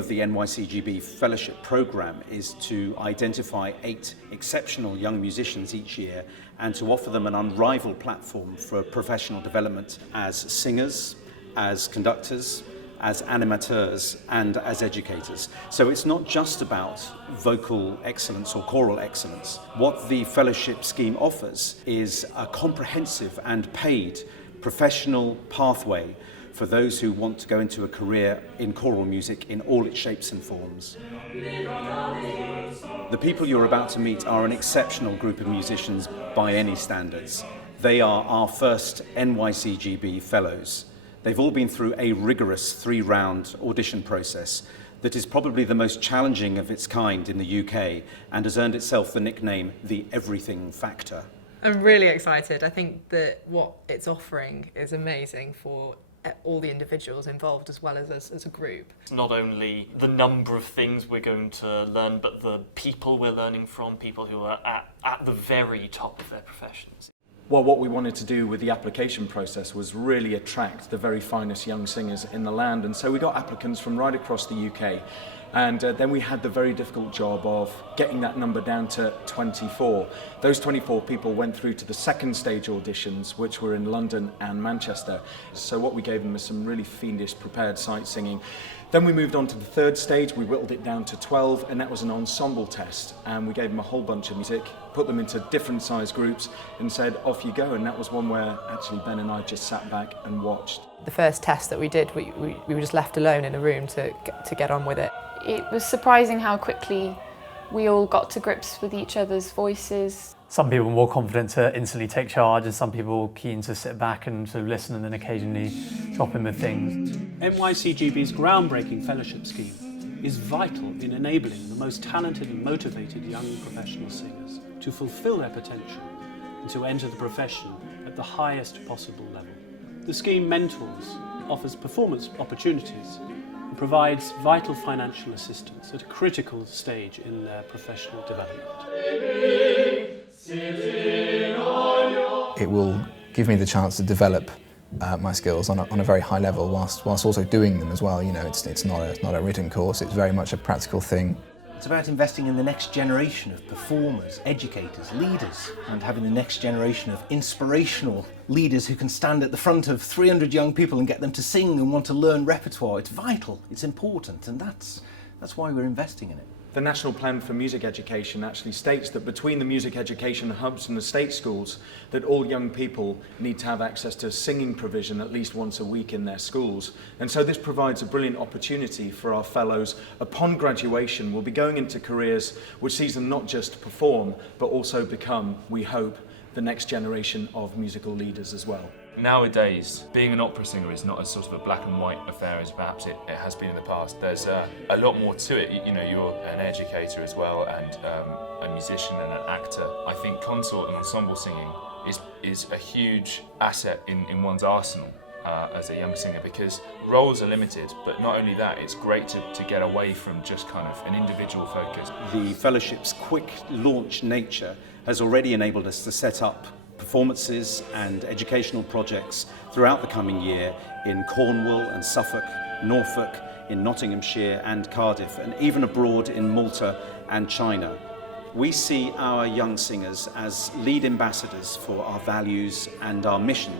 of the NYCGB Fellowship Programme is to identify 8 exceptional young musicians each year and to offer them an unrivaled platform for professional development as singers, as conductors, as animateurs and as educators. So it's not just about vocal excellence or choral excellence. What the fellowship scheme offers is a comprehensive and paid professional pathway for those who want to go into a career in choral music in all its shapes and forms. The people you're about to meet are an exceptional group of musicians by any standards. They are our first NYCGB Fellows. They've all been through a rigorous 3-round audition process that is probably the most challenging of its kind in the UK and has earned itself the nickname the Everything Factor. I'm really excited. I think that what it's offering is amazing for all the individuals involved as well as a group. It's not only the number of things we're going to learn, but the people we're learning from, people who are at the very top of their professions. Well, what we wanted to do with the application process was really attract the very finest young singers in the land, and so we got applicants from right across the UK. And then we had the very difficult job of getting that number down to 24. Those 24 people went through to the second stage auditions, which were in London and Manchester. So what we gave them was some really fiendish prepared sight singing. Then we moved on to the third stage. We whittled it down to 12, and that was an ensemble test. And we gave them a whole bunch of music, put them into different size groups, and said, off you go. And that was one where actually Ben and I just sat back and watched. The first test that we did, we were just left alone in a room to get on with it. It was surprising how quickly we all got to grips with each other's voices. Some people were more confident to instantly take charge, and some people were keen to sit back and sort of listen and then occasionally drop in with things. NYCGB's groundbreaking fellowship scheme is vital in enabling the most talented and motivated young professional singers to fulfil their potential and to enter the profession at the highest possible level. The scheme mentors, offers performance opportunities, and provides vital financial assistance at a critical stage in their professional development. It will give me the chance to develop my skills on a very high level whilst also doing them as well. You know, it's not a written course, it's very much a practical thing. It's about investing in the next generation of performers, educators, leaders, and having the next generation of inspirational leaders who can stand at the front of 300 young people and get them to sing and want to learn repertoire. It's vital, it's important, and that's why we're investing in it. The National Plan for Music Education actually states that between the music education hubs and the state schools, that all young people need to have access to singing provision at least once a week in their schools. And so this provides a brilliant opportunity for our fellows. Upon graduation, we'll be going into careers which sees them not just perform, but also become, we hope, the next generation of musical leaders as well. Nowadays, being an opera singer is not as sort of a black and white affair as perhaps it has been in the past. There's a lot more to it. You know, you're an educator as well, and a musician and an actor. I think consort and ensemble singing is a huge asset in one's arsenal as a young singer, because roles are limited, but not only that, it's great to get away from just kind of an individual focus. The fellowship's quick launch nature has already enabled us to set up performances and educational projects throughout the coming year in Cornwall and Suffolk, Norfolk, in Nottinghamshire and Cardiff, and even abroad in Malta and China. We see our young singers as lead ambassadors for our values and our mission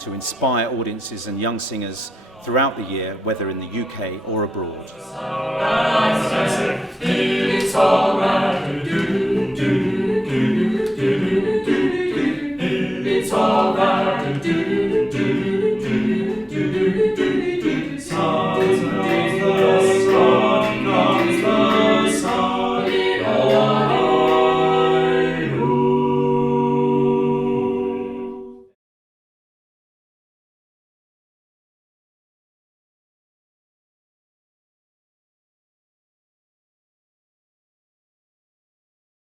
to inspire audiences and young singers throughout the year, whether in the UK or abroad.